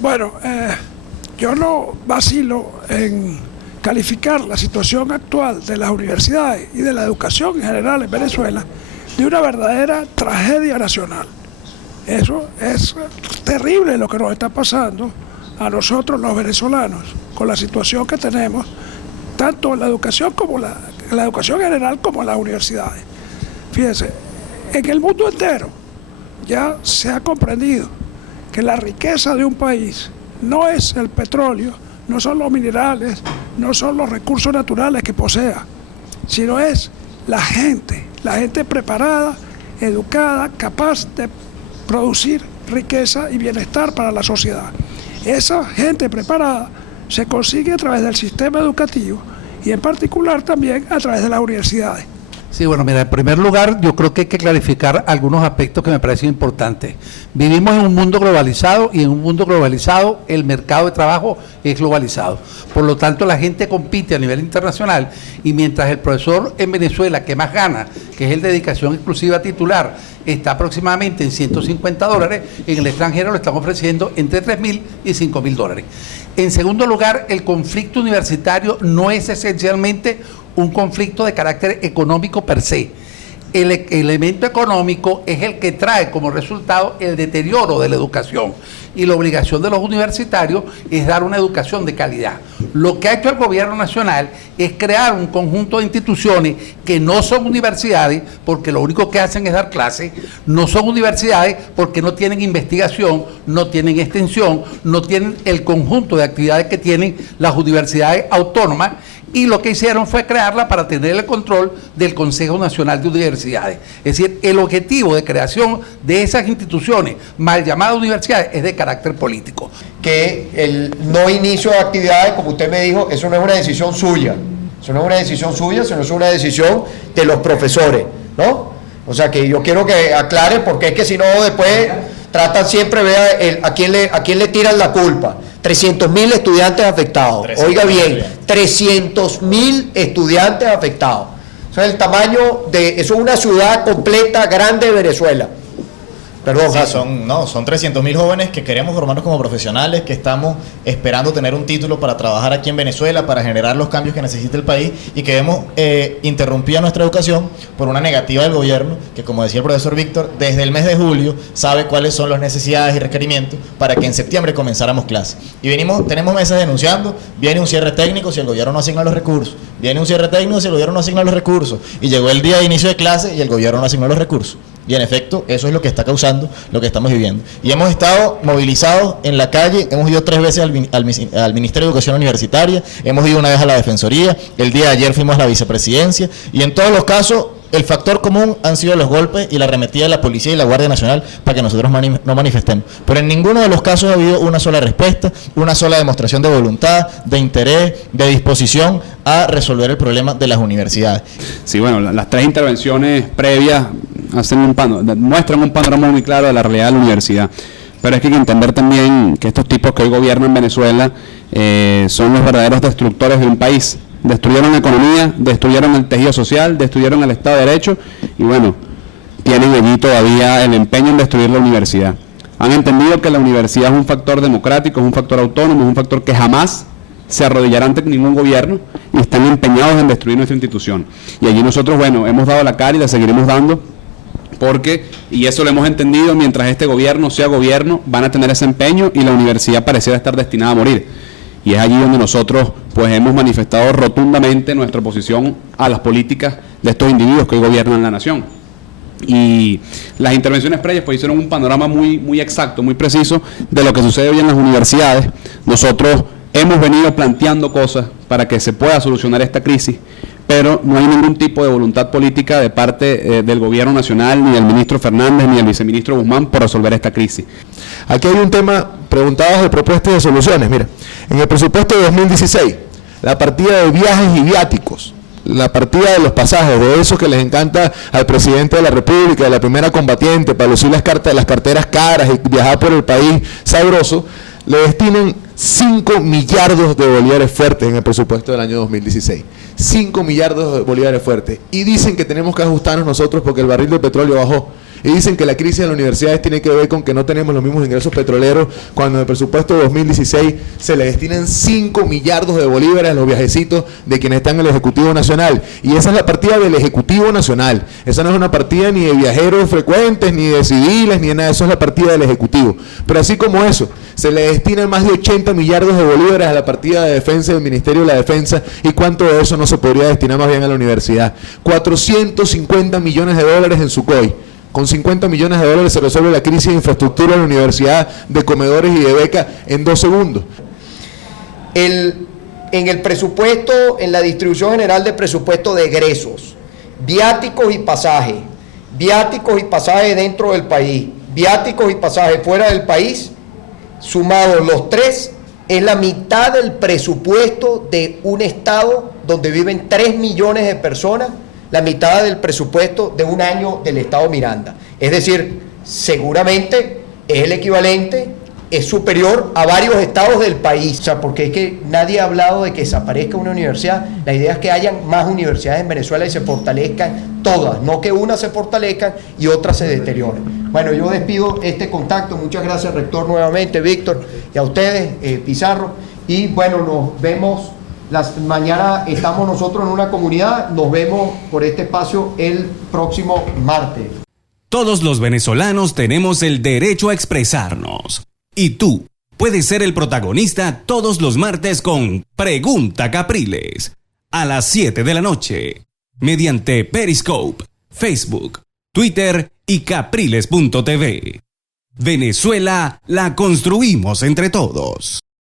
Bueno, yo no vacilo en calificar la situación actual de las universidades y de la educación en general en Venezuela de una verdadera tragedia nacional. Eso es terrible lo que nos está pasando a nosotros los venezolanos con la situación que tenemos, tanto en la educación como en la educación general como en las universidades. Fíjense, en el mundo entero ya se ha comprendido que la riqueza de un país no es el petróleo, no son los minerales, no son los recursos naturales que posea, sino es la gente preparada, educada, capaz de producir riqueza y bienestar para la sociedad. Esa gente preparada se consigue a través del sistema educativo y en particular también a través de las universidades. Sí, bueno, mira, en primer lugar, yo creo que hay que clarificar algunos aspectos que me parecen importantes. Vivimos en un mundo globalizado y en un mundo globalizado el mercado de trabajo es globalizado. Por lo tanto, la gente compite a nivel internacional y mientras el profesor en Venezuela que más gana, que es el de dedicación exclusiva titular, está aproximadamente en $150, en el extranjero lo están ofreciendo entre $3.000 y $5.000. En segundo lugar, el conflicto universitario no es esencialmente un conflicto de carácter económico per se. El elemento económico es el que trae como resultado el deterioro de la educación y la obligación de los universitarios es dar una educación de calidad. Lo que ha hecho el gobierno nacional es crear un conjunto de instituciones que no son universidades porque lo único que hacen es dar clases, no son universidades porque no tienen investigación, no tienen extensión, no tienen el conjunto de actividades que tienen las universidades autónomas y lo que hicieron fue crearla para tener el control del Consejo Nacional de Universidades. Es decir, el objetivo de creación de esas instituciones, mal llamadas universidades, es de carácter político. Que el no inicio de actividades, como usted me dijo, eso no es una decisión suya. Eso no es una decisión suya, sino es una decisión de los profesores, ¿no? O sea que yo quiero que aclare porque es que si no después tratan siempre, vea, a quién le tiran la culpa. 300.000 estudiantes afectados. Oiga bien, 300.000 estudiantes afectados. Eso es el tamaño de, eso es una ciudad completa, grande de Venezuela. Perdón, sí, son 300.000 jóvenes que queremos formarnos como profesionales, que estamos esperando tener un título para trabajar aquí en Venezuela, para generar los cambios que necesita el país y que vemos interrumpida nuestra educación por una negativa del gobierno, que como decía el profesor Víctor, desde el mes de julio sabe cuáles son las necesidades y requerimientos para que en septiembre comenzáramos clases. Y tenemos meses denunciando, viene un cierre técnico si el gobierno no asigna los recursos, viene un cierre técnico si el gobierno no asigna los recursos, y llegó el día de inicio de clase y el gobierno no asignó los recursos. Y en efecto, eso es lo que está causando lo que estamos viviendo. Y hemos estado movilizados en la calle, hemos ido 3 veces al Ministerio de Educación Universitaria, hemos ido una vez a la Defensoría, el día de ayer fuimos a la Vicepresidencia, y en todos los casos, el factor común han sido los golpes y la arremetida de la Policía y la Guardia Nacional para que nosotros no manifestemos. Pero en ninguno de los casos ha habido una sola respuesta, una sola demostración de voluntad, de interés, de disposición a resolver el problema de las universidades. Sí, bueno, las 3 intervenciones previas muestran un panorama muy claro de la realidad de la universidad. Pero es que hay que entender también que estos tipos que hoy gobiernan Venezuela son los verdaderos destructores de un país. Destruyeron la economía, destruyeron el tejido social, destruyeron el Estado de Derecho y bueno, tienen allí todavía el empeño en destruir la universidad. Han entendido que la universidad es un factor democrático, es un factor autónomo, es un factor que jamás se arrodillará ante ningún gobierno y están empeñados en destruir nuestra institución. Y allí nosotros, bueno, hemos dado la cara y la seguiremos dando porque, y eso lo hemos entendido, mientras este gobierno sea gobierno, van a tener ese empeño y la universidad pareciera estar destinada a morir. Y es allí donde nosotros pues hemos manifestado rotundamente nuestra oposición a las políticas de estos individuos que hoy gobiernan la nación. Y las intervenciones previas pues hicieron un panorama muy exacto, muy preciso de lo que sucede hoy en las universidades. Nosotros hemos venido planteando cosas para que se pueda solucionar esta crisis, pero no hay ningún tipo de voluntad política de parte del gobierno nacional, ni del ministro Fernández, ni del viceministro Guzmán por resolver esta crisis. Aquí hay un tema preguntado de propuestas de soluciones. Mira, en el presupuesto de 2016, la partida de viajes y viáticos, la partida de los pasajes, de esos que les encanta al presidente de la República, de la primera combatiente, para lucir las carteras caras y viajar por el país sabroso, le destinan 5 millardos de bolívares fuertes en el presupuesto del año 2016. 5 millardos de bolívares fuertes. Y dicen que tenemos que ajustarnos nosotros porque el barril de petróleo bajó. Y dicen que la crisis de las universidades tiene que ver con que no tenemos los mismos ingresos petroleros, cuando en el presupuesto de 2016 se le destinan 5 millardos de bolívares a los viajecitos de quienes están en el Ejecutivo Nacional. Y esa es la partida del Ejecutivo Nacional. Esa no es una partida ni de viajeros frecuentes, ni de civiles, ni de nada. Eso es la partida del Ejecutivo. Pero así como eso, se le destinan más de 80 millardos de bolívares a la partida de defensa del Ministerio de la Defensa. ¿Y cuánto de eso no se podría destinar más bien a la universidad? 450 millones de dólares en Sucoy. Con 50 millones de dólares se resuelve la crisis de infraestructura de la universidad, de comedores y de becas en 2 segundos. En el presupuesto, en la distribución general de presupuesto de egresos, viáticos y pasajes dentro del país, viáticos y pasajes fuera del país, sumados los tres, es la mitad del presupuesto de un estado donde viven 3 millones de personas, la mitad del presupuesto de un año del estado Miranda. Es decir, seguramente es el equivalente, es superior a varios estados del país. O sea, porque es que nadie ha hablado de que desaparezca una universidad. La idea es que hayan más universidades en Venezuela y se fortalezcan todas, no que unas se fortalezcan y otras se deterioren. Bueno, yo despido este contacto. Muchas gracias, rector, nuevamente, Víctor, y a ustedes, Pizarro. Y bueno, nos vemos. Mañana estamos nosotros en una comunidad, nos vemos por este espacio el próximo martes. Todos los venezolanos tenemos el derecho a expresarnos. Y tú puedes ser el protagonista todos los martes con Pregunta Capriles, a las 7 de la noche, mediante Periscope, Facebook, Twitter y capriles.tv. Venezuela la construimos entre todos.